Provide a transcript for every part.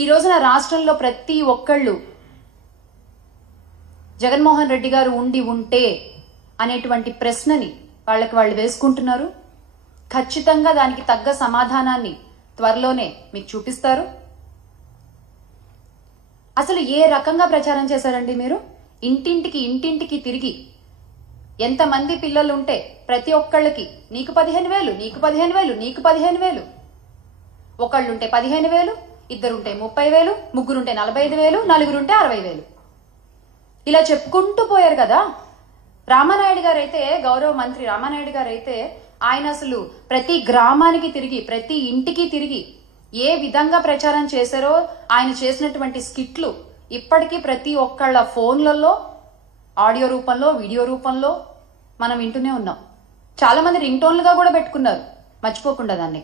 ఈ రోజున రాష్ట్రంలో ప్రతి ఒక్కళ్ళు జగన్మోహన్ రెడ్డి గారు ఉంటే అనేటువంటి ప్రశ్నని వాళ్ళకి వాళ్ళు వేసుకుంటున్నారు. ఖచ్చితంగా దానికి తగ్గ సమాధానాన్ని త్వరలోనే మీకు చూపిస్తారు. అసలు ఏ రకంగా ప్రచారం చేశారండి మీరు? ఇంటింటికి తిరిగి ఎంతమంది పిల్లలు ఉంటే ప్రతి ఒక్కళ్ళకి నీకు 15,000, నీకు 15,000, నీకు 15,000, ఒకళ్ళుంటే 15,000, ఇద్దరుంటే 30,000, ముగ్గురుంటే 45,000, నలుగురుంటే 60,000 ఇలా చెప్పుకుంటూ పోయారు కదా. రామానాయుడు గారు అయితే, గౌరవ మంత్రి రామానాయుడు గారు అయితే ఆయన అసలు ప్రతి గ్రామానికి తిరిగి ప్రతి ఇంటికి తిరిగి ఏ విధంగా ప్రచారం చేశారో ఆయన చేసినటువంటి స్కిట్లు ఇప్పటికీ ప్రతి ఒక్కళ్ళ ఫోన్లలో ఆడియో రూపంలో వీడియో రూపంలో మనం వింటూనే ఉన్నాం. చాలా మంది రింగ్ టోన్లుగా కూడా పెట్టుకున్నారు మర్చిపోకుండా దాన్ని.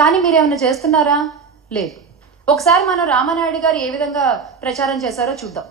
కానీ మీరేమైనా చేస్తున్నారా? లేదు. ఒకసారి మనం రామానాయుడు గారు ఏ విధంగా ప్రచారం చేశారో చూద్దాం.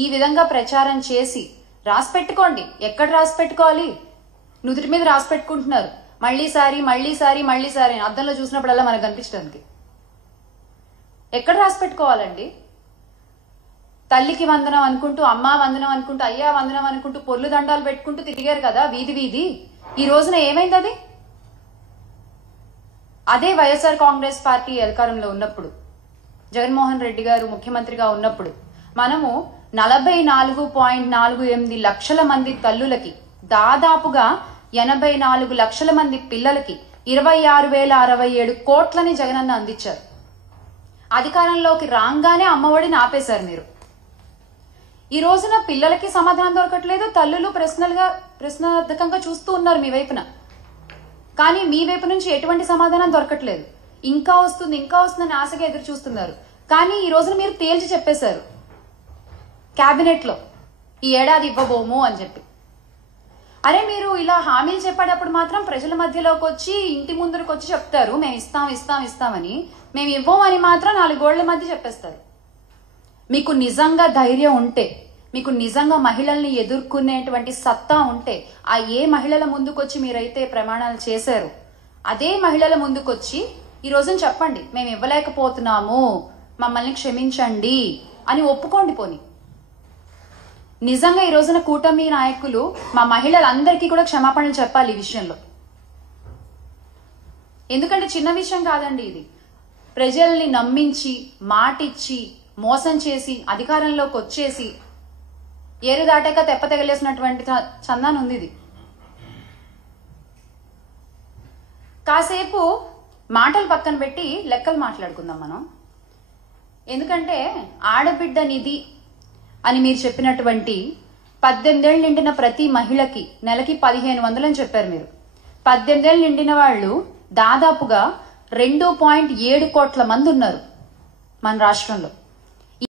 ఈ విధంగా ప్రచారం చేసి రాసి పెట్టుకోండి. ఎక్కడ రాసి పెట్టుకోవాలి? నుదుటి మీద రాసి పెట్టుకుంటున్నారు. మళ్ళీసారి అద్దంలో చూసినప్పుడల్లా మనకు కనిపించడానికి. ఎక్కడ రాసి పెట్టుకోవాలండి? తల్లికి వందనం అనుకుంటూ, అమ్మా వందనం అనుకుంటూ, అయ్యా వందనం అనుకుంటూ పొర్లు దండాలు పెట్టుకుంటూ తిరిగారు కదా వీధి. ఈ రోజున ఏమైంది అది? అదే వైఎస్ఆర్ కాంగ్రెస్ పార్టీ అధికారంలో ఉన్నప్పుడు, జగన్మోహన్ రెడ్డి గారు ముఖ్యమంత్రిగా ఉన్నప్పుడు మనము 44.48 లక్షల మంది తల్లులకి, దాదాపుగా 84 లక్షల మంది పిల్లలకి 26,067 కోట్లని జగనన్న అందించారు. అధికారంలోకి రాగానే అమ్మఒడిని ఆపేశారు మీరు. ఈ రోజున పిల్లలకి సమాధానం దొరకట్లేదు. తల్లులు ప్రశ్నార్థకంగా చూస్తూ ఉన్నారు మీ వైపున. కానీ మీ వైపు నుంచి ఎటువంటి సమాధానం దొరకట్లేదు. ఇంకా వస్తుందని ఆశగా ఎదురు చూస్తున్నారు. కానీ ఈ రోజున మీరు తేల్చి చెప్పేశారు క్యాబినెట్ లో, ఈ ఏడాది ఇవ్వబోము అని చెప్పి. అరే మీరు ఇలా హామీలు చెప్పేటప్పుడు మాత్రం ప్రజల మధ్యలోకి వచ్చి ఇంటి ముందరకు వచ్చి చెప్తారు మేము ఇస్తామని. మేము ఇవ్వమని మాత్రం 4 గోళ్ల మధ్య చెప్పేస్తారు. మీకు నిజంగా ధైర్యం ఉంటే, మీకు నిజంగా మహిళల్ని ఎదుర్కొనేటువంటి సత్తా ఉంటే, ఆ ఏ మహిళల ముందుకొచ్చి మీరైతే ప్రమాణాలు చేశారు అదే మహిళల ముందుకొచ్చి ఈ రోజున చెప్పండి మేము ఇవ్వలేకపోతున్నాము, మమ్మల్ని క్షమించండి అని ఒప్పుకోండి. పోని నిజంగా ఈ రోజున కూటమి నాయకులు మా మహిళలందరికీ కూడా క్షమాపణలు చెప్పాలి ఈ విషయంలో. ఎందుకంటే చిన్న విషయం కాదండి ఇది. ప్రజల్ని నమ్మించి, మాటిచ్చి, మోసం చేసి, అధికారంలోకి వచ్చేసి ఏరు దాటాక తెప్ప తెగలేసినటువంటి చందాన్ ఉంది ఇది. కాసేపు మాటలు పక్కన పెట్టి లెక్కలు మాట్లాడుకుందాం మనం. ఎందుకంటే ఆడబిడ్డ నిధి అని మీరు చెప్పినటువంటి 18 ఏళ్ళు నిండిన ప్రతి మహిళకి నెలకి 1,500 అని చెప్పారు మీరు. 18 ఏళ్ళు నిండిన వాళ్ళు దాదాపుగా 2.7 కోట్ల మంది ఉన్నారు మన రాష్ట్రంలో.